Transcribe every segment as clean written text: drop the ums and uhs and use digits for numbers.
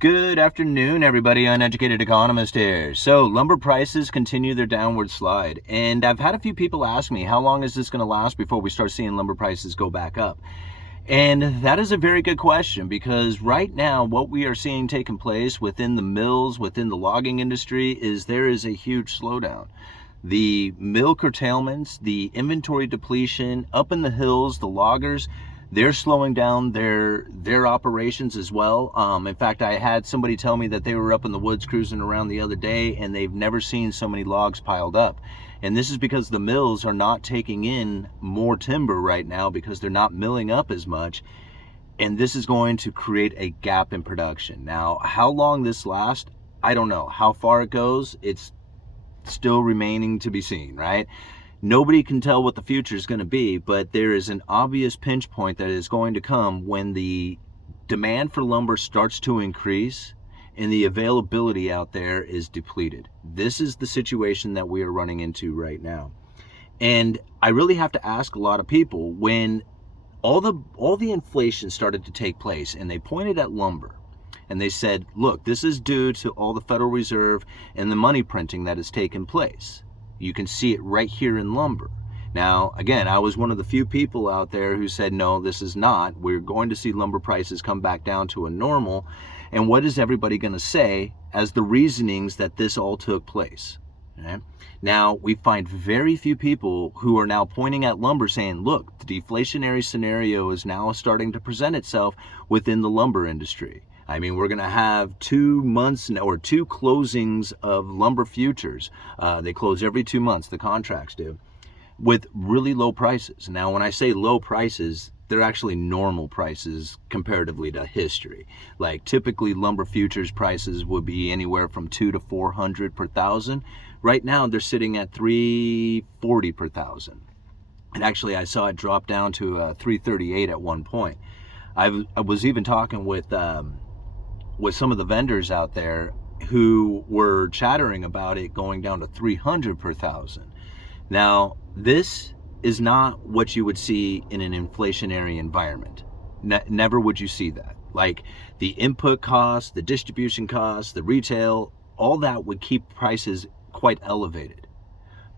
Good afternoon, everybody. Uneducated Economist here. So, lumber prices continue their downward slide. And I've had a few people ask me, how long is this going to last before we start seeing lumber prices go back up? And that is a very good question, because right now what we are seeing taking place within the mills, within the logging industry, is there is a huge slowdown. The mill curtailments, the inventory depletion up in the hills, the loggers, they're slowing down their operations as well. In fact, I had somebody tell me that they were up in the woods cruising around the other day and they've never seen so many logs piled up. And this is because the mills are not taking in more timber right now because they're not milling up as much. And this is going to create a gap in production. Now, how long this lasts, I don't know. How far it goes, it's still remaining to be seen, right? Nobody can tell what the future is going to be, but there is an obvious pinch point that is going to come when the demand for lumber starts to increase and the availability out there is depleted. This is the situation that we are running into right now. And I really have to ask a lot of people, when all the inflation started to take place and they pointed at lumber and they said, look, this is due to all the Federal Reserve and the money printing that has taken place. You can see it right here in lumber. Now, again, I was one of the few people out there who said, no, this is not. We're going to see lumber prices come back down to a normal. And what is everybody going to say as the reasonings that this all took place? Okay? Now, we find very few people who are now pointing at lumber saying, look, the deflationary scenario is now starting to present itself within the lumber industry. I mean, we're going to have 2 months or 2 closings of lumber futures. They close every 2 months, the contracts do, with really low prices. Now, when I say low prices, they're actually normal prices comparatively to history. Like typically lumber futures prices would be anywhere from $200 to $400 per thousand. Right now, they're sitting at $340 per thousand. And actually, I saw it drop down to $338 at one point. I was even talking with some of the vendors out there who were chattering about it going down to $300 per thousand. Now, this is not what you would see in an inflationary environment. Never would you see that. Like the input costs, the distribution costs, the retail, all that would keep prices quite elevated.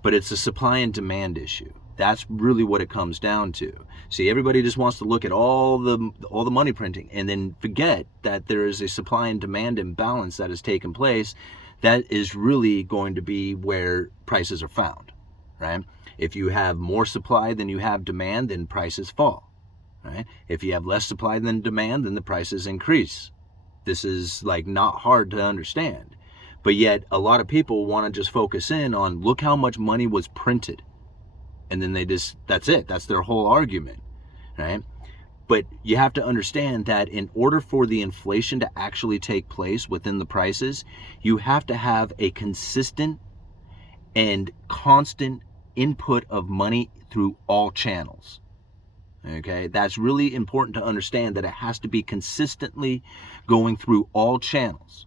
But it's a supply and demand issue. That's really what it comes down to. See, everybody just wants to look at all the money printing and then forget that there is a supply and demand imbalance that has taken place. That is really going to be where prices are found, right? If you have more supply than you have demand, then prices fall, right? If you have less supply than demand, then the prices increase. This is like not hard to understand. But yet a lot of people want to just focus in on, look how much money was printed. And then that's it. That's their whole argument, right? But you have to understand that in order for the inflation to actually take place within the prices, you have to have a consistent and constant input of money through all channels. Okay, that's really important to understand, that it has to be consistently going through all channels.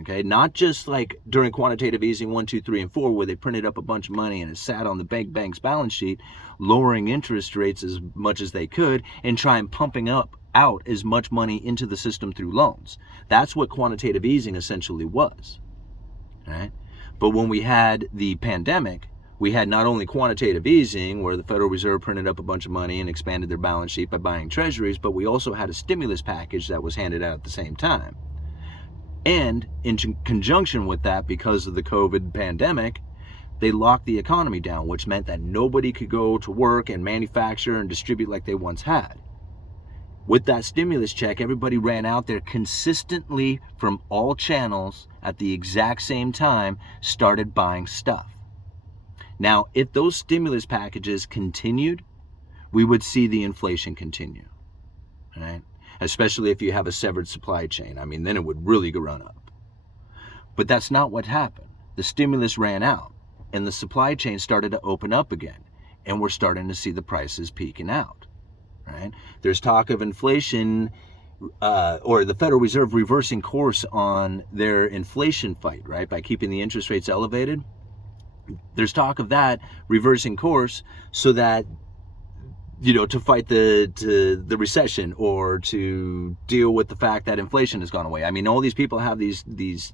Okay, not just like during quantitative easing 1, 2, 3, and 4, where they printed up a bunch of money and it sat on the bank's balance sheet, lowering interest rates as much as they could and try and pumping out as much money into the system through loans. That's what quantitative easing essentially was. Right? But when we had the pandemic, we had not only quantitative easing, where the Federal Reserve printed up a bunch of money and expanded their balance sheet by buying treasuries, but we also had a stimulus package that was handed out at the same time. And in conjunction with that, because of the COVID pandemic, they locked the economy down, which meant that nobody could go to work and manufacture and distribute like they once had. With that stimulus check, everybody ran out there consistently from all channels at the exact same time, started buying stuff. Now, if those stimulus packages continued, we would see the inflation continue, right? Especially if you have a severed supply chain. I mean, then it would really go run up. But that's not what happened. The stimulus ran out and the supply chain started to open up again, and we're starting to see the prices peaking out, right? There's talk of inflation or the Federal Reserve reversing course on their inflation fight, right? By keeping the interest rates elevated. There's talk of that reversing course so that to fight the recession, or to deal with the fact that inflation has gone away. I mean, all these people have these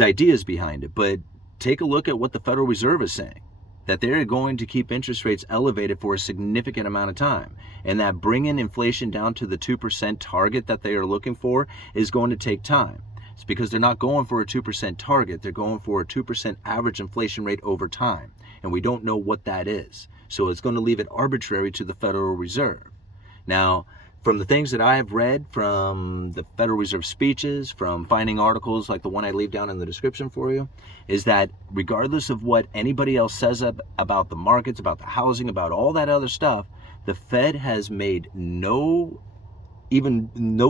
ideas behind it, but take a look at what the Federal Reserve is saying, that they're going to keep interest rates elevated for a significant amount of time, and that bringing inflation down to the 2% target that they are looking for is going to take time. It's because they're not going for a 2% target, they're going for a 2% average inflation rate over time, and we don't know what that is. So it's going to leave it arbitrary to the Federal Reserve. Now, from the things that I have read from the Federal Reserve speeches, from finding articles like the one I leave down in the description for you, is that regardless of what anybody else says about the markets, about the housing, about all that other stuff, the Fed has made no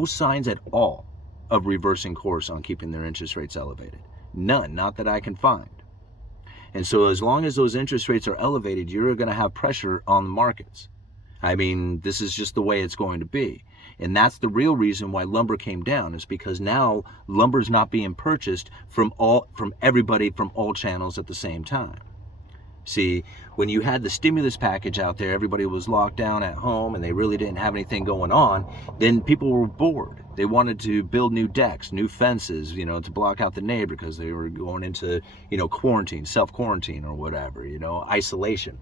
signs at all of reversing course on keeping their interest rates elevated. None, not that I can find. And so as long as those interest rates are elevated, you're going to have pressure on the markets. I mean, this is just the way it's going to be. And that's the real reason why lumber came down, is because now lumber's not being purchased from everybody from all channels at the same time. See, when you had the stimulus package out there, everybody was locked down at home and they really didn't have anything going on, then people were bored. They wanted to build new decks, new fences, to block out the neighbor because they were going into, quarantine, self-quarantine or whatever, isolation.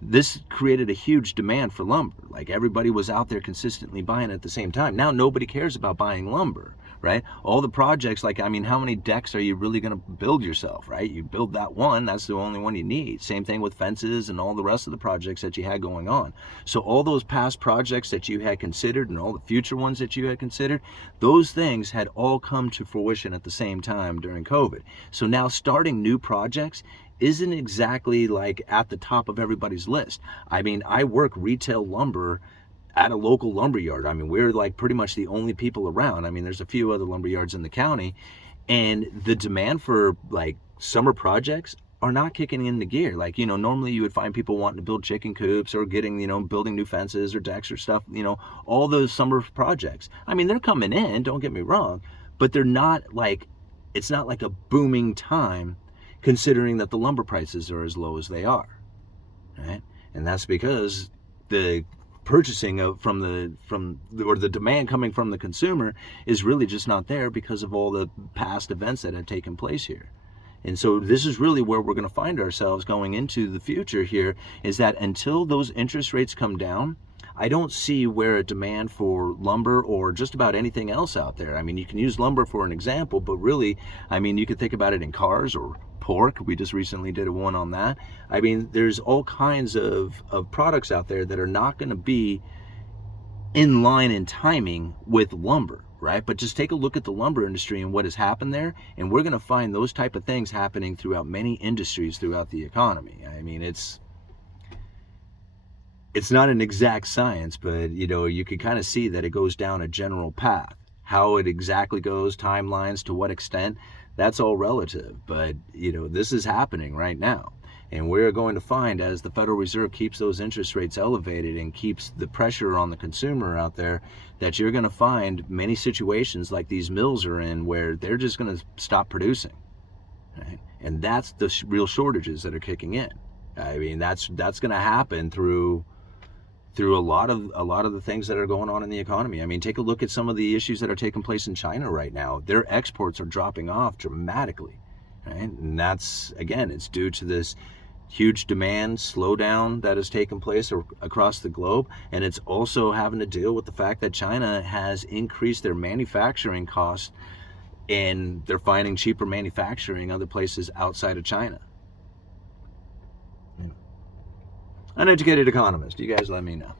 This created a huge demand for lumber. Like, everybody was out there consistently buying at the same time. Now nobody cares about buying lumber, right? All the projects, how many decks are you really going to build yourself, right? You build that one, that's the only one you need. Same thing with fences and all the rest of the projects that you had going on. So all those past projects that you had considered and all the future ones that you had considered, those things had all come to fruition at the same time during COVID. So now starting new projects isn't exactly at the top of everybody's list. I mean, I work retail lumber at a local lumber yard. I mean, we're pretty much the only people around. I mean, there's a few other lumber yards in the county, and the demand for summer projects are not kicking into gear. Normally you would find people wanting to build chicken coops or getting, building new fences or decks or stuff, all those summer projects. I mean, they're coming in, don't get me wrong, but they're not it's not like a booming time, considering that the lumber prices are as low as they are, right? And that's because the purchasing or the demand coming from the consumer is really just not there because of all the past events that had taken place here. And so this is really where we're going to find ourselves going into the future here, is that until those interest rates come down, I don't see where a demand for lumber or just about anything else out there. I mean, you can use lumber for an example, but really, I mean, you could think about it in cars or pork. We just recently did one on that. I mean, there's all kinds of products out there that are not going to be in line in timing with lumber, right? But just take a look at the lumber industry and what has happened there, and we're going to find those type of things happening throughout many industries throughout the economy. I mean, it's not an exact science, but you can kind of see that it goes down a general path. How it exactly goes, timelines, to what extent, that's all relative. But this is happening right now, and we're going to find, as the Federal Reserve keeps those interest rates elevated and keeps the pressure on the consumer out there, that you're going to find many situations like these mills are in where they're just going to stop producing, right? And that's the real shortages that are kicking in. I mean, that's going to happen through a lot of the things that are going on in the economy. I mean, take a look at some of the issues that are taking place in China right now. Their exports are dropping off dramatically, right? And that's, again, it's due to this huge demand slowdown that has taken place across the globe, and it's also having to deal with the fact that China has increased their manufacturing costs, and they're finding cheaper manufacturing other places outside of China. Uneducated Economist, you guys let me know.